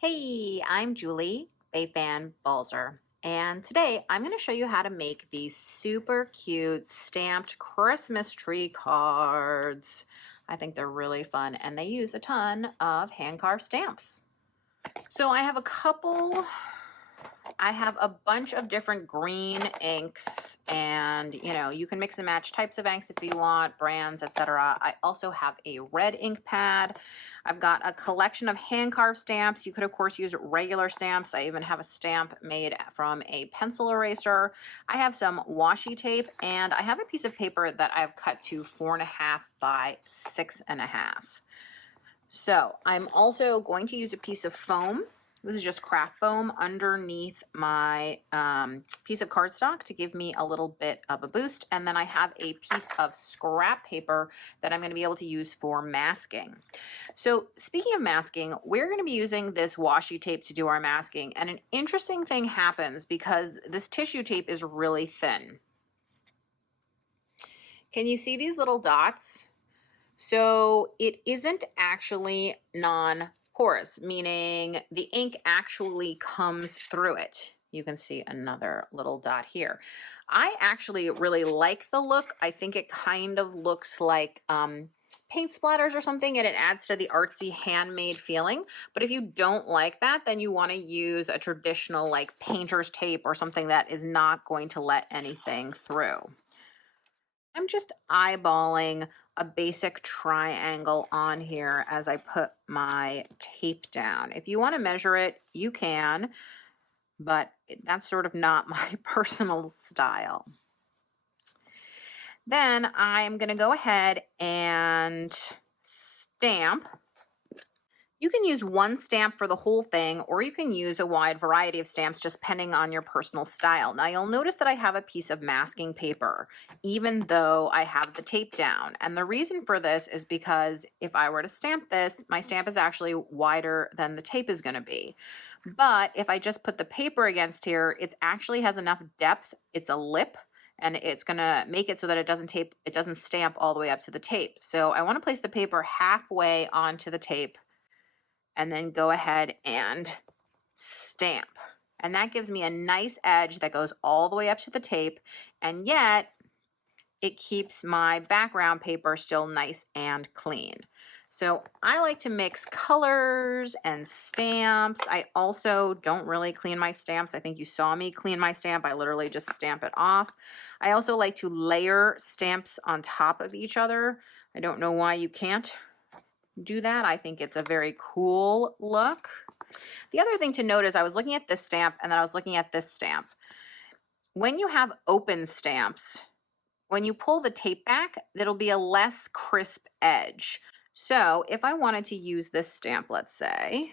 Hey, I'm Julie, Fei-Fan Balzer, and today I'm going to show you how to make these super cute stamped Christmas tree cards. I think they're really fun and they use a ton of hand-carved stamps. So I have a bunch of different green inks, and you can mix and match types of inks if you want, brands, etc. I also have a red ink pad. I've got a collection of hand carved stamps. You could of course use regular stamps. I even have a stamp made from a pencil eraser. I have some washi tape, and I have a piece of paper that I've cut to 4.5 by 6.5. So I'm also going to use a piece of foam. This is just craft foam underneath my piece of cardstock to give me a little bit of a boost. And then I have a piece of scrap paper that I'm going to be able to use for masking. So speaking of masking, we're going to be using this washi tape to do our masking. And an interesting thing happens because this tissue tape is really thin. Can you see these little dots? So it isn't actually non-porous, meaning the ink actually comes through it. You can see another little dot here. I actually really like the look. I think it kind of looks like paint splatters or something, and it adds to the artsy handmade feeling. But if you don't like that, then you want to use a traditional like painter's tape or something that is not going to let anything through. I'm just eyeballing a basic triangle on here as I put my tape down. If you want to measure it, you can, but that's sort of not my personal style. Then I'm going to go ahead and stamp. You can use one stamp for the whole thing, or you can use a wide variety of stamps just depending on your personal style. Now you'll notice that I have a piece of masking paper, even though I have the tape down. And the reason for this is because if I were to stamp this, my stamp is actually wider than the tape is going to be. But if I just put the paper against here, it actually has enough depth. It's a lip, and it's going to make it so that it doesn't stamp all the way up to the tape. So I want to place the paper halfway onto the tape and then go ahead and stamp. And that gives me a nice edge that goes all the way up to the tape, and yet it keeps my background paper still nice and clean. So I like to mix colors and stamps. I also don't really clean my stamps. I think you saw me clean my stamp. I literally just stamp it off. I also like to layer stamps on top of each other. I don't know why you can't do that. I think it's a very cool look. The other thing to note is I was looking at this stamp and then I was looking at this stamp. When you have open stamps, when you pull the tape back, it'll be a less crisp edge. So if I wanted to use this stamp, let's say,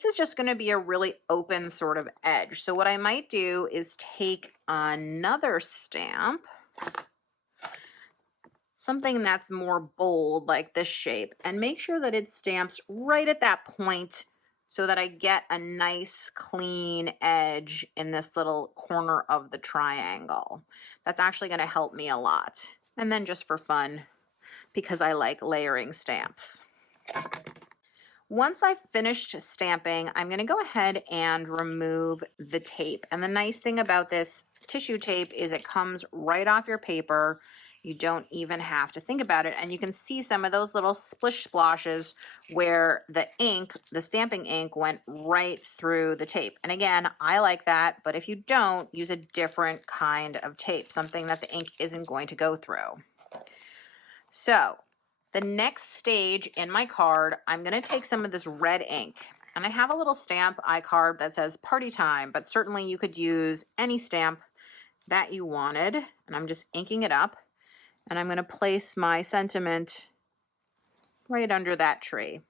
this is just going to be a really open sort of edge. So what I might do is take another stamp, something that's more bold like this shape, and make sure that it stamps right at that point so that I get a nice clean edge in this little corner of the triangle. That's actually going to help me a lot. And then just for fun, because I like layering stamps. Once I've finished stamping, I'm going to go ahead and remove the tape. And the nice thing about this tissue tape is it comes right off your paper. You don't even have to think about it. And you can see some of those little splish splashes where the ink, the stamping ink, went right through the tape. And again, I like that, but if you don't, use a different kind of tape, something that the ink isn't going to go through. So the next stage in my card, I'm going to take some of this red ink. And I have a little stamp I carved that says party time, but certainly you could use any stamp that you wanted. And I'm just inking it up. And I'm going to place my sentiment right under that tree.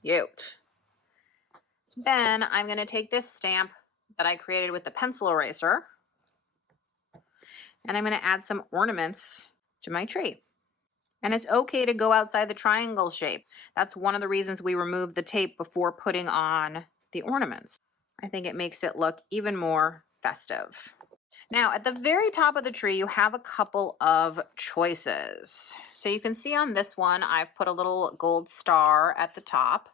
Cute. Then I'm going to take this stamp that I created with the pencil eraser, and I'm going to add some ornaments to my tree. And it's okay to go outside the triangle shape. That's one of the reasons we removed the tape before putting on the ornaments. I think it makes it look even more festive. Now, at the very top of the tree, you have a couple of choices. So you can see on this one, I've put a little gold star at the top.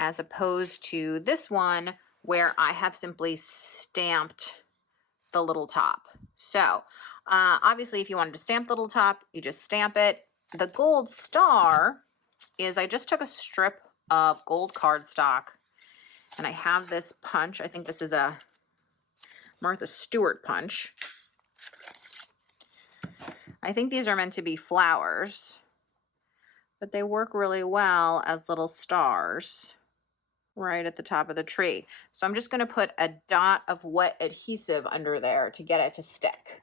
as opposed to this one where I have simply stamped the little top. So obviously if you wanted to stamp the little top, you just stamp it. The gold star is I just took a strip of gold cardstock and I have this punch. I think this is a Martha Stewart punch. I think these are meant to be flowers, but they work really well as little stars right at the top of the tree. So I'm just going to put a dot of wet adhesive under there to get it to stick.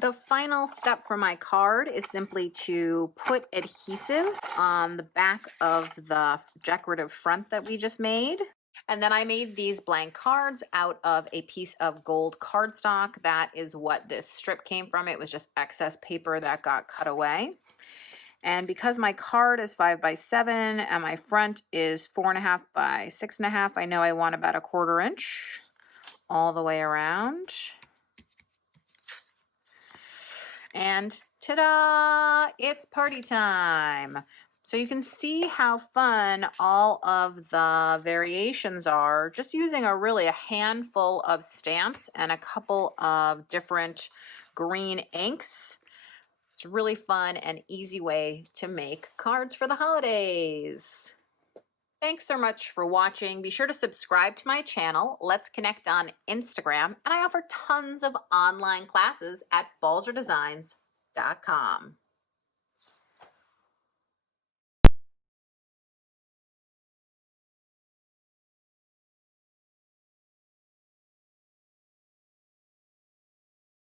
The final step for my card is simply to put adhesive on the back of the decorative front that we just made. And then I made these blank cards out of a piece of gold cardstock. That is what this strip came from. It was just excess paper that got cut away. And because my card is 5 by 7 and my front is 4.5 by 6.5, I know I want about 1/4 inch all the way around. And ta-da! It's party time. So you can see how fun all of the variations are just using a handful of stamps and a couple of different green inks. It's a really fun and easy way to make cards for the holidays. Thanks so much for watching. Be sure to subscribe to my channel. Let's connect on Instagram. And I offer tons of online classes at balzerdesigns.com.